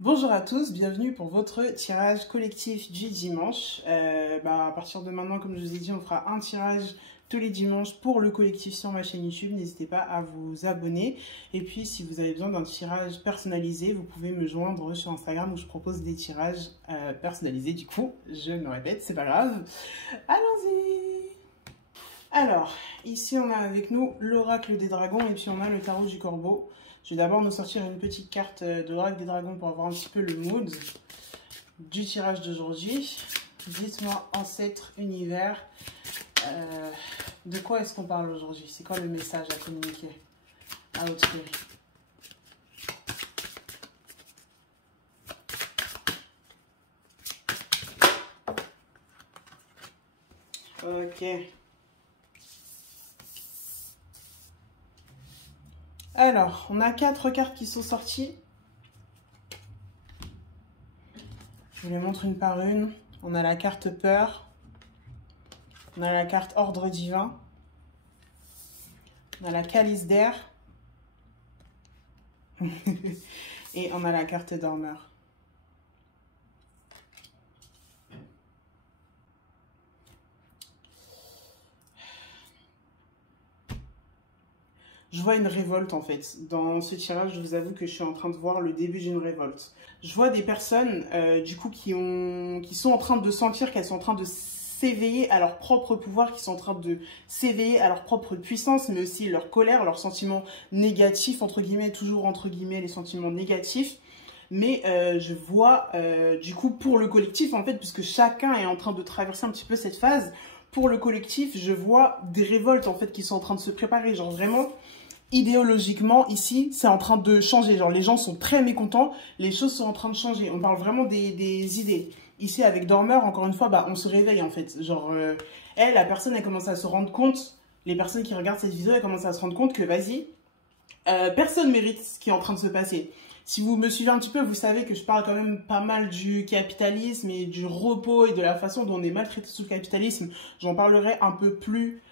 Bonjour à tous, bienvenue pour votre tirage collectif du dimanche. À partir de maintenant, comme je vous ai dit, on fera un tirage tous les dimanches pour le collectif sur ma chaîne YouTube. N'hésitez pas à vous abonner. Et puis, si vous avez besoin d'un tirage personnalisé, vous pouvez me joindre sur Instagram où je propose des tirages personnalisés. Du coup, je me répète, c'est pas grave. Allons-y! Alors, ici, on a avec nous l'oracle des dragons et puis on a le tarot du corbeau. Je vais d'abord nous sortir une petite carte de l'oracle des dragons pour avoir un petit peu le mood du tirage d'aujourd'hui. Dites-moi, ancêtre, univers, de quoi est-ce qu'on parle aujourd'hui? C'est quoi le message à communiquer, à offrir? Ok. Alors, on a 4 cartes qui sont sorties. Je vous les montre une par une. On a la carte peur. On a la carte ordre divin. On a la calice d'air. Et on a la carte dormeur. Je vois une révolte en fait. Dans ce tirage, je vous avoue que je suis en train de voir le début d'une révolte. Je vois des personnes du coup qui sont en train de sentir qu'elles sont en train de s'éveiller à leur propre pouvoir, qui sont en train de s'éveiller à leur propre puissance, mais aussi leur colère, leurs sentiments négatifs, entre guillemets, toujours entre guillemets, les sentiments négatifs. Mais je vois du coup pour le collectif en fait, puisque chacun est en train de traverser un petit peu cette phase. Pour le collectif, je vois des révoltes en fait qui sont en train de se préparer, genre vraiment idéologiquement ici c'est en train de changer, genre les gens sont très mécontents, les choses sont en train de changer, on parle vraiment des idées. Ici avec dormeur, encore une fois, on se réveille en fait, genre la personne elle commence à se rendre compte, les personnes qui regardent cette vidéo elles commencent à se rendre compte que vas-y, personne mérite ce qui est en train de se passer. Si vous me suivez un petit peu, vous savez que je parle quand même pas mal du capitalisme et du repos et de la façon dont on est maltraité sous le capitalisme. J'en parlerai un peu plus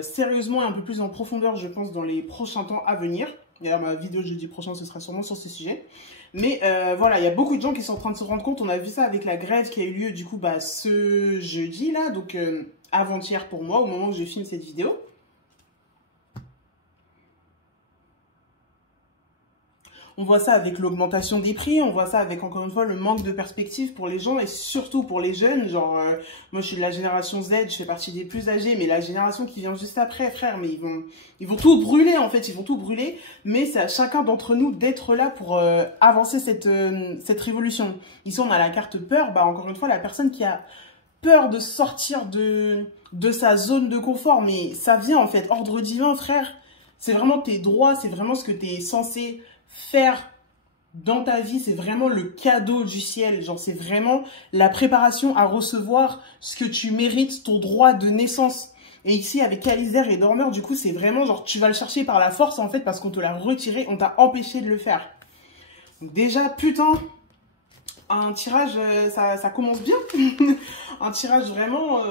sérieusement et un peu plus en profondeur, je pense, dans les prochains temps à venir. D'ailleurs, ma vidéo jeudi prochain, ce sera sûrement sur ce sujet. Mais voilà, il y a beaucoup de gens qui sont en train de se rendre compte. On a vu ça avec la grève qui a eu lieu du coup ce jeudi-là, donc avant-hier pour moi, au moment où je filme cette vidéo. On voit ça avec l'augmentation des prix, on voit ça avec, encore une fois, le manque de perspective pour les gens et surtout pour les jeunes. Genre, moi, je suis de la génération Z, je fais partie des plus âgés, mais la génération qui vient juste après, frère, mais ils vont tout brûler, en fait, ils vont tout brûler. Mais c'est à chacun d'entre nous d'être là pour avancer cette révolution. Ici, on a la carte peur, encore une fois, la personne qui a peur de sortir de sa zone de confort, mais ça vient, en fait, ordre divin, frère. C'est vraiment tes droits, c'est vraiment ce que tu es censé faire dans ta vie, c'est vraiment le cadeau du ciel, genre c'est vraiment la préparation à recevoir ce que tu mérites, ton droit de naissance. Et ici avec calice d'air et dormeur, du coup c'est vraiment genre tu vas le chercher par la force en fait parce qu'on te l'a retiré, on t'a empêché de le faire. Donc déjà putain, un tirage ça commence bien. Un tirage vraiment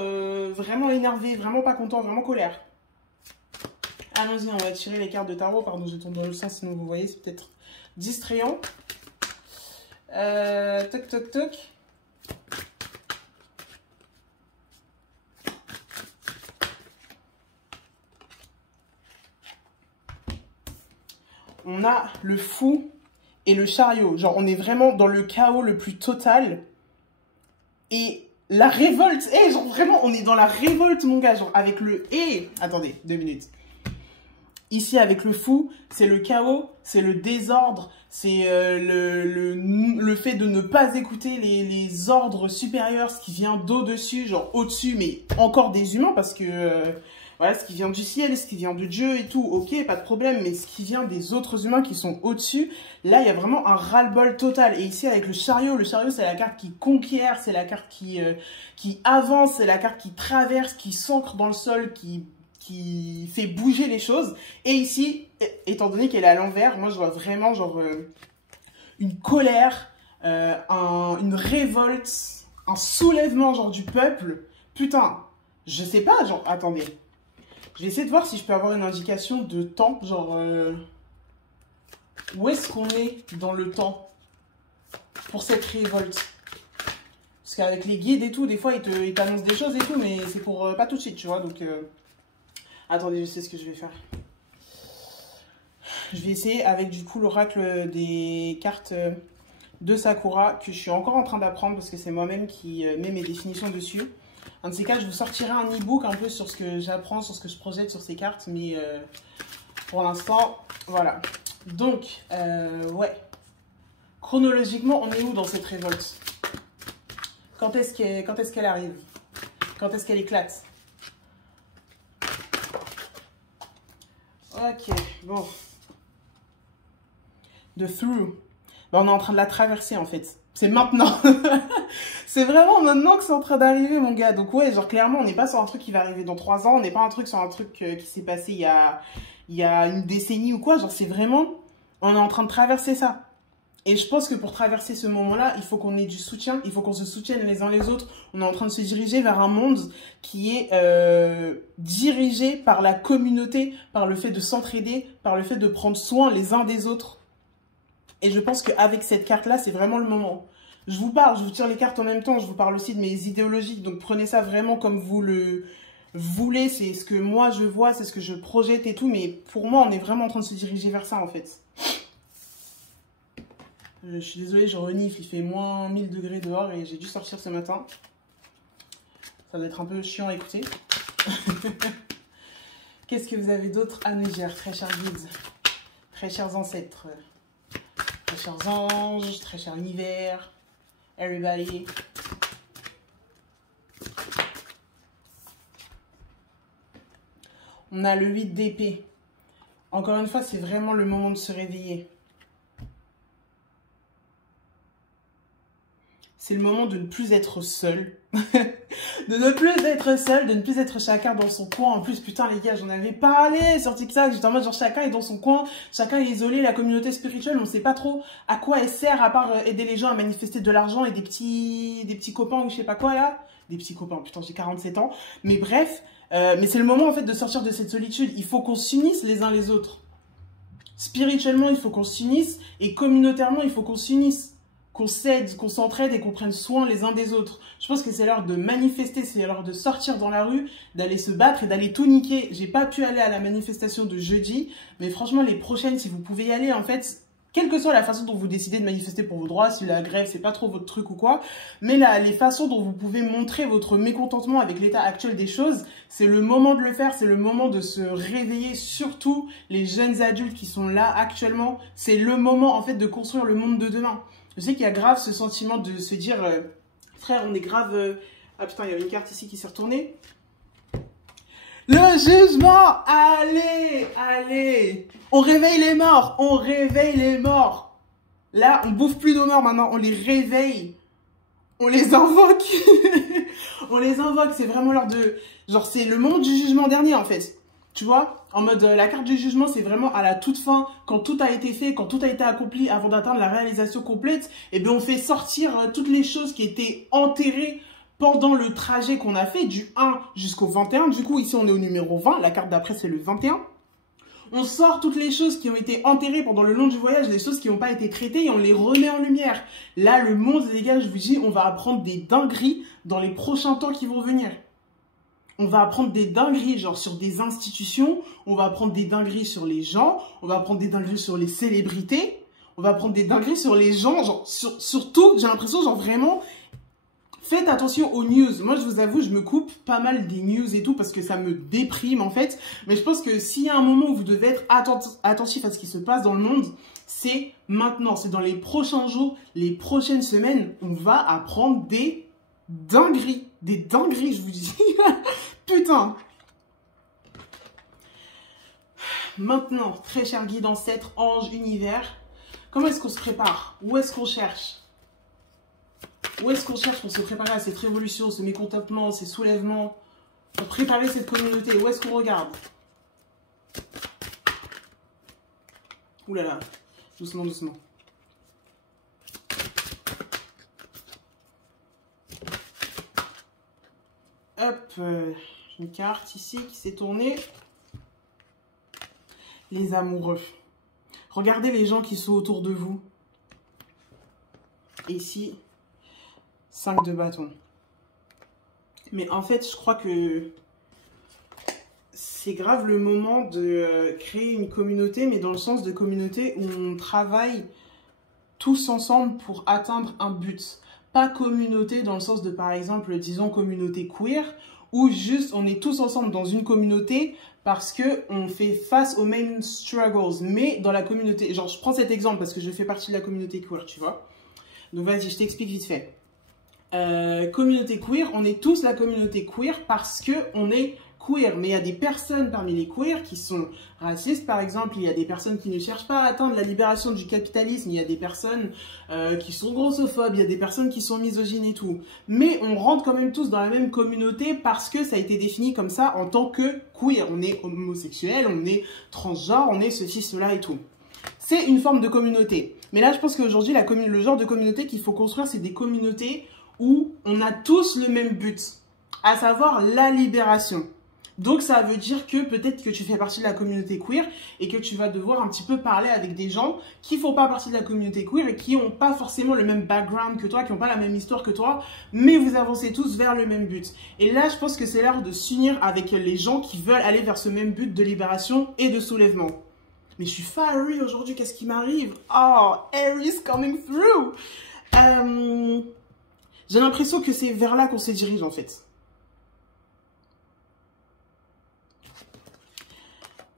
vraiment énervé, vraiment pas content, vraiment colère. Allons-y, on va tirer les cartes de tarot. Pardon, je tourne dans le sens, sinon vous voyez, c'est peut-être distrayant. Toc, toc, toc. On a le fou et le chariot. Genre, on est vraiment dans le chaos le plus total. Et la révolte. Genre vraiment, on est dans la révolte, mon gars. Genre, avec le... attendez, 2 minutes. Ici, avec le fou, c'est le chaos, c'est le désordre, c'est le fait de ne pas écouter les ordres supérieurs, ce qui vient d'au-dessus, genre au-dessus, mais encore des humains, parce que voilà, ce qui vient du ciel, ce qui vient de Dieu et tout, ok, pas de problème, mais ce qui vient des autres humains qui sont au-dessus, là, il y a vraiment un ras-le-bol total. Et ici, avec le chariot, c'est la carte qui conquiert, c'est la carte qui avance, c'est la carte qui traverse, qui s'ancre dans le sol, qui fait bouger les choses. Et ici, étant donné qu'elle est à l'envers, moi je vois vraiment genre une colère, une révolte, un soulèvement genre du peuple. Putain, je sais pas, genre, attendez. Je vais essayer de voir si je peux avoir une indication de temps, genre, où est-ce qu'on est dans le temps pour cette révolte. Parce qu'avec les guides et tout, des fois, ils t'annoncent des choses et tout, mais c'est pour pas tout de suite, tu vois. Donc, attendez, je sais ce que je vais faire. Je vais essayer avec, du coup, l'oracle des cartes de Sakura, que je suis encore en train d'apprendre, parce que c'est moi-même qui mets mes définitions dessus. Un de ces cas, je vous sortirai un e-book un peu sur ce que j'apprends, sur ce que je projette sur ces cartes, mais pour l'instant, voilà. Donc, ouais. Chronologiquement, on est où dans cette révolte? Quand est-ce qu'elle arrive? Quand est-ce qu'elle éclate? Ok, bon. The Through. Ben, on est en train de la traverser, en fait. C'est maintenant. C'est vraiment maintenant que c'est en train d'arriver, mon gars. Donc, ouais, genre, clairement, on n'est pas sur un truc qui va arriver dans 3 ans. On n'est pas sur un truc qui s'est passé il y a une décennie ou quoi. Genre, c'est vraiment... On est en train de traverser ça. Et je pense que pour traverser ce moment-là, il faut qu'on ait du soutien, il faut qu'on se soutienne les uns les autres. On est en train de se diriger vers un monde qui est dirigé par la communauté, par le fait de s'entraider, par le fait de prendre soin les uns des autres. Et je pense qu'avec cette carte-là, c'est vraiment le moment. Je vous tire les cartes en même temps, je vous parle aussi de mes idéologies. Donc prenez ça vraiment comme vous le voulez. C'est ce que moi je vois, c'est ce que je projette et tout. Mais pour moi, on est vraiment en train de se diriger vers ça en fait. Je suis désolée, je renifle, il fait moins 1000 degrés dehors et j'ai dû sortir ce matin. Ça doit être un peu chiant à écouter. Qu'est-ce que vous avez d'autre à nous dire, très chers guides, très chers ancêtres, très chers anges, très cher univers, everybody. On a le 8 d'épée. Encore une fois, c'est vraiment le moment de se réveiller. C'est le moment de ne plus être seul. De ne plus être seul, de ne plus être chacun dans son coin. En plus, putain, les gars, j'en avais parlé sur TikTok. J'étais en mode genre chacun est dans son coin, chacun est isolé. La communauté spirituelle, on ne sait pas trop à quoi elle sert à part aider les gens à manifester de l'argent et des petits copains ou je sais pas quoi là. Des petits copains, putain, j'ai 47 ans. Mais bref, mais c'est le moment en fait de sortir de cette solitude. Il faut qu'on s'unisse les uns les autres. Spirituellement, il faut qu'on s'unisse et communautairement, il faut qu'on s'unisse. Qu'on s'aide, qu'on s'entraide et qu'on prenne soin les uns des autres. Je pense que c'est l'heure de manifester, c'est l'heure de sortir dans la rue, d'aller se battre et d'aller tout niquer. J'ai pas pu aller à la manifestation de jeudi, mais franchement, les prochaines, si vous pouvez y aller, en fait, quelle que soit la façon dont vous décidez de manifester pour vos droits, si la grève, c'est pas trop votre truc ou quoi, mais là, les façons dont vous pouvez montrer votre mécontentement avec l'état actuel des choses, c'est le moment de le faire, c'est le moment de se réveiller, surtout les jeunes adultes qui sont là actuellement. C'est le moment, en fait, de construire le monde de demain. Je sais qu'il y a grave ce sentiment de se dire, frère, on est grave... Ah putain, il y avait une carte ici qui s'est retournée. Le jugement, allez, allez. On réveille les morts, on réveille les morts. Là, on bouffe plus nos morts maintenant, on les réveille. On les invoque. On les invoque, c'est vraiment l'heure de... Genre, c'est le moment du jugement dernier, en fait. Tu vois, en mode, la carte du jugement, c'est vraiment à la toute fin, quand tout a été fait, quand tout a été accompli, avant d'atteindre la réalisation complète, et bien on fait sortir toutes les choses qui étaient enterrées pendant le trajet qu'on a fait, du 1 jusqu'au 21. Du coup, ici, on est au numéro 20, la carte d'après, c'est le 21. On sort toutes les choses qui ont été enterrées pendant le long du voyage, les choses qui n'ont pas été traitées, et on les remet en lumière. Là, le monde, les gars, je vous dis, on va apprendre des dingueries dans les prochains temps qui vont venir. On va apprendre des dingueries, genre sur des institutions, on va apprendre des dingueries sur les gens, on va apprendre des dingueries sur les célébrités, on va apprendre des dingueries sur les gens, genre surtout, j'ai l'impression, genre vraiment, faites attention aux news. Moi, je vous avoue, je me coupe pas mal des news et tout parce que ça me déprime en fait. Mais je pense que s'il y a un moment où vous devez être attentif à ce qui se passe dans le monde, c'est maintenant, c'est dans les prochains jours, les prochaines semaines, on va apprendre des dingueries, je vous dis. Putain. Maintenant, très cher guide, ancêtre, ange, univers, comment est-ce qu'on se prépare? Où est-ce qu'on cherche? Où est-ce qu'on cherche pour se préparer à cette révolution, ce mécontentement, ces soulèvements, pour préparer cette communauté? Où est-ce qu'on regarde? Ouh là là, doucement, doucement. Hop, une carte ici qui s'est tournée. Les amoureux. Regardez les gens qui sont autour de vous. Et ici, 5 de bâton. Mais en fait, je crois que c'est grave le moment de créer une communauté, mais dans le sens de communauté où on travaille tous ensemble pour atteindre un but. Pas communauté dans le sens de, par exemple, disons communauté queer, où juste on est tous ensemble dans une communauté parce qu'on fait face aux mêmes struggles. Mais dans la communauté, genre je prends cet exemple parce que je fais partie de la communauté queer, tu vois. Donc vas-y, je t'explique vite fait. Communauté queer, on est tous la communauté queer parce qu'on est queer, mais il y a des personnes parmi les queers qui sont racistes, par exemple, il y a des personnes qui ne cherchent pas à atteindre la libération du capitalisme, il y a des personnes qui sont grossophobes, il y a des personnes qui sont misogynes et tout. Mais on rentre quand même tous dans la même communauté parce que ça a été défini comme ça en tant que queer. On est homosexuel, on est transgenre, on est ceci, cela et tout. C'est une forme de communauté. Mais là, je pense qu'aujourd'hui, le genre de communauté qu'il faut construire, c'est des communautés où on a tous le même but, à savoir la libération. Donc, ça veut dire que peut-être que tu fais partie de la communauté queer et que tu vas devoir un petit peu parler avec des gens qui ne font pas partie de la communauté queer et qui n'ont pas forcément le même background que toi, qui n'ont pas la même histoire que toi, mais vous avancez tous vers le même but. Et là, je pense que c'est l'heure de s'unir avec les gens qui veulent aller vers ce même but de libération et de soulèvement. Mais je suis fiery aujourd'hui, qu'est-ce qui m'arrive? Oh, Aries coming through! J'ai l'impression que c'est vers là qu'on se dirige en fait.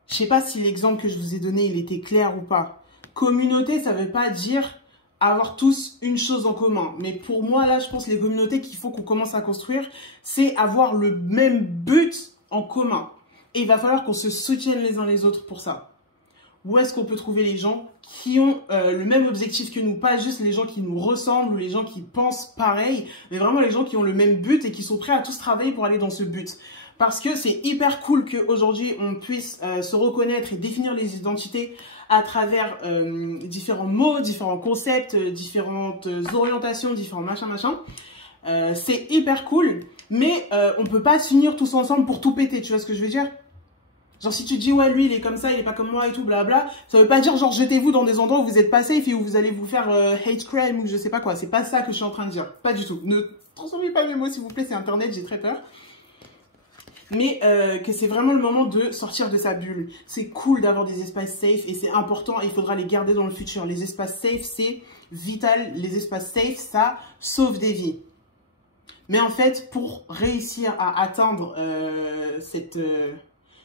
Je sais pas si l'exemple que je vous ai donné, il était clair ou pas. Communauté, ça veut pas dire avoir tous une chose en commun. Mais pour moi, là, je pense que les communautés qu'il faut qu'on commence à construire, c'est avoir le même but en commun. Et il va falloir qu'on se soutienne les uns les autres pour ça. Où est-ce qu'on peut trouver les gens qui ont le même objectif que nous? Pas juste les gens qui nous ressemblent ou les gens qui pensent pareil, mais vraiment les gens qui ont le même but et qui sont prêts à tous travailler pour aller dans ce but. Parce que c'est hyper cool qu'aujourd'hui, on puisse se reconnaître et définir les identités à travers différents mots, différents concepts, différentes orientations, différents machin. C'est hyper cool, mais on peut pas s'unir tous ensemble pour tout péter, tu vois ce que je veux dire? Genre si tu dis ouais lui il est comme ça, il est pas comme moi et tout blabla, ça veut pas dire genre jetez-vous dans des endroits où vous êtes pas safe et où vous allez vous faire hate crime ou je sais pas quoi, c'est pas ça que je suis en train de dire, pas du tout. Ne transformez pas mes mots s'il vous plaît, c'est internet, j'ai très peur. Mais que c'est vraiment le moment de sortir de sa bulle. C'est cool d'avoir des espaces safe et c'est important et il faudra les garder dans le futur. Les espaces safe, c'est vital. Les espaces safe, ça sauve des vies. Mais en fait, pour réussir à atteindre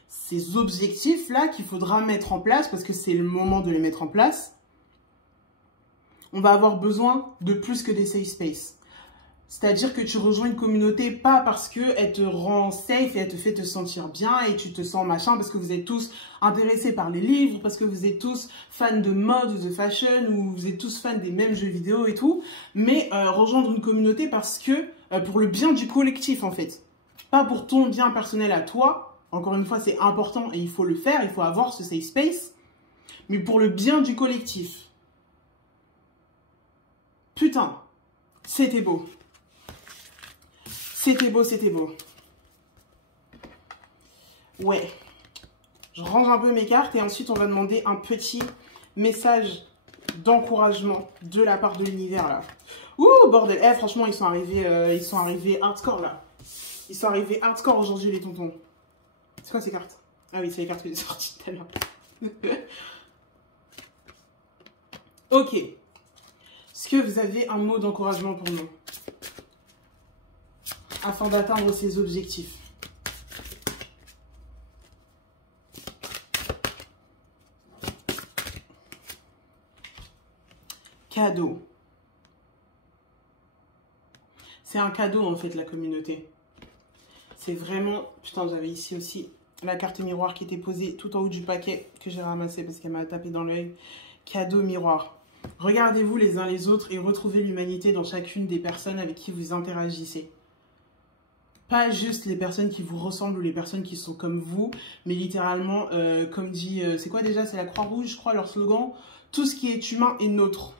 ces objectifs-là qu'il faudra mettre en place, parce que c'est le moment de les mettre en place, on va avoir besoin de plus que des safe spaces. C'est-à-dire que tu rejoins une communauté pas parce qu'elle te rend safe et elle te fait te sentir bien et tu te sens machin, parce que vous êtes tous intéressés par les livres, parce que vous êtes tous fans de mode ou de fashion, ou vous êtes tous fans des mêmes jeux vidéo et tout, mais rejoindre une communauté parce que, pour le bien du collectif en fait, pas pour ton bien personnel à toi, encore une fois c'est important et il faut le faire, il faut avoir ce safe space, mais pour le bien du collectif. Putain, c'était beau. C'était beau, c'était beau. Ouais. Je range un peu mes cartes et ensuite on va demander un petit message d'encouragement de la part de l'univers là. Ouh, bordel. Eh, franchement, ils sont arrivés hardcore là. Ils sont arrivés hardcore aujourd'hui les tontons. C'est quoi ces cartes? Ah oui, c'est les cartes que j'ai sorties tout à l'heure. Ok. Est-ce que vous avez un mot d'encouragement pour nous? Afin d'atteindre ses objectifs. Cadeau. C'est un cadeau en fait la communauté. C'est vraiment... Putain, j'avais ici aussi la carte miroir qui était posée tout en haut du paquet que j'ai ramassé parce qu'elle m'a tapé dans l'œil. Cadeau miroir. Regardez-vous les uns les autres et retrouvez l'humanité dans chacune des personnes avec qui vous interagissez. Pas juste les personnes qui vous ressemblent ou les personnes qui sont comme vous, mais littéralement, comme dit, c'est quoi déjà? C'est la Croix-Rouge, je crois, leur slogan. Tout ce qui est humain est nôtre.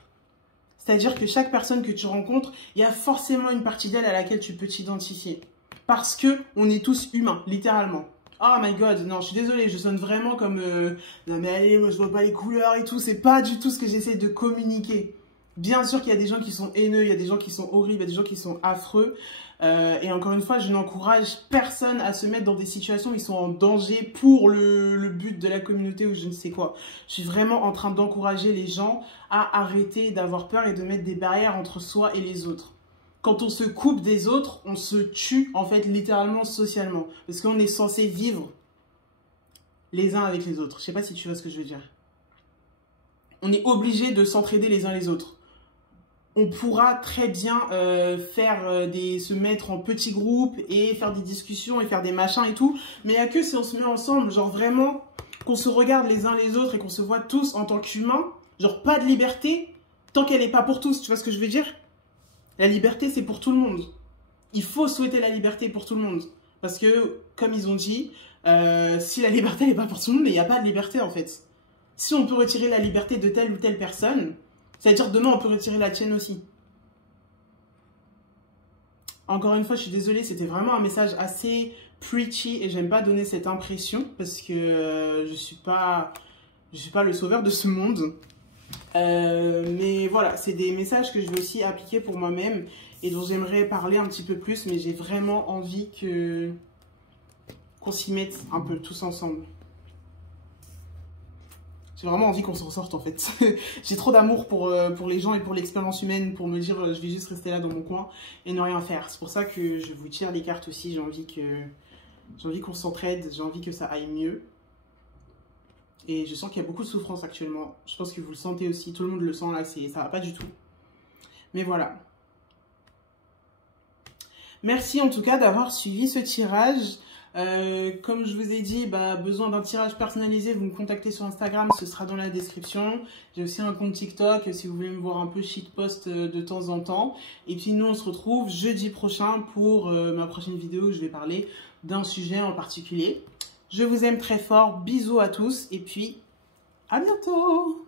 C'est-à-dire que chaque personne que tu rencontres, il y a forcément une partie d'elle à laquelle tu peux t'identifier. Parce que on est tous humains, littéralement. Oh my god, non, je suis désolée, je sonne vraiment comme... non mais allez, moi je vois pas les couleurs et tout, c'est pas du tout ce que j'essaie de communiquer. Bien sûr qu'il y a des gens qui sont haineux, il y a des gens qui sont horribles, il y a des gens qui sont affreux. Et encore une fois, je n'encourage personne à se mettre dans des situations où ils sont en danger pour le but de la communauté ou je ne sais quoi. Je suis vraiment en train d'encourager les gens à arrêter d'avoir peur et de mettre des barrières entre soi et les autres. Quand on se coupe des autres, on se tue en fait littéralement socialement. Parce qu'on est censé vivre les uns avec les autres. Je sais pas si tu vois ce que je veux dire. On est obligé de s'entraider les uns les autres. On pourra très bien se mettre en petits groupes et faire des discussions et faire des machins et tout. Mais il n'y a que si on se met ensemble, genre vraiment, qu'on se regarde les uns les autres et qu'on se voit tous en tant qu'humains, genre pas de liberté, tant qu'elle n'est pas pour tous, tu vois ce que je veux dire? La liberté, c'est pour tout le monde. Il faut souhaiter la liberté pour tout le monde. Parce que, comme ils ont dit, si la liberté n'est pas pour tout le monde, il n'y a pas de liberté en fait. Si on peut retirer la liberté de telle ou telle personne, c'est-à-dire demain on peut retirer la tienne aussi. Encore une fois, je suis désolée, c'était vraiment un message assez preachy et j'aime pas donner cette impression parce que je suis pas le sauveur de ce monde. Mais voilà, c'est des messages que je vais aussi appliquer pour moi-même et dont j'aimerais parler un petit peu plus, mais j'ai vraiment envie qu'on s'y mette un peu tous ensemble. J'ai vraiment envie qu'on s'en sorte en fait. J'ai trop d'amour pour les gens et pour l'expérience humaine pour me dire je vais juste rester là dans mon coin et ne rien faire. C'est pour ça que je vous tire les cartes aussi. J'ai envie qu'on s'entraide, j'ai envie que ça aille mieux. Et je sens qu'il y a beaucoup de souffrance actuellement. Je pense que vous le sentez aussi. Tout le monde le sent là, ça va pas du tout. Mais voilà. Merci en tout cas d'avoir suivi ce tirage. Comme je vous ai dit, besoin d'un tirage personnalisé, vous me contactez sur Instagram, ce sera dans la description. J'ai aussi un compte TikTok si vous voulez me voir un peu shitpost de temps en temps. Et puis nous, on se retrouve jeudi prochain pour ma prochaine vidéo où je vais parler d'un sujet en particulier. Je vous aime très fort, bisous à tous et puis à bientôt!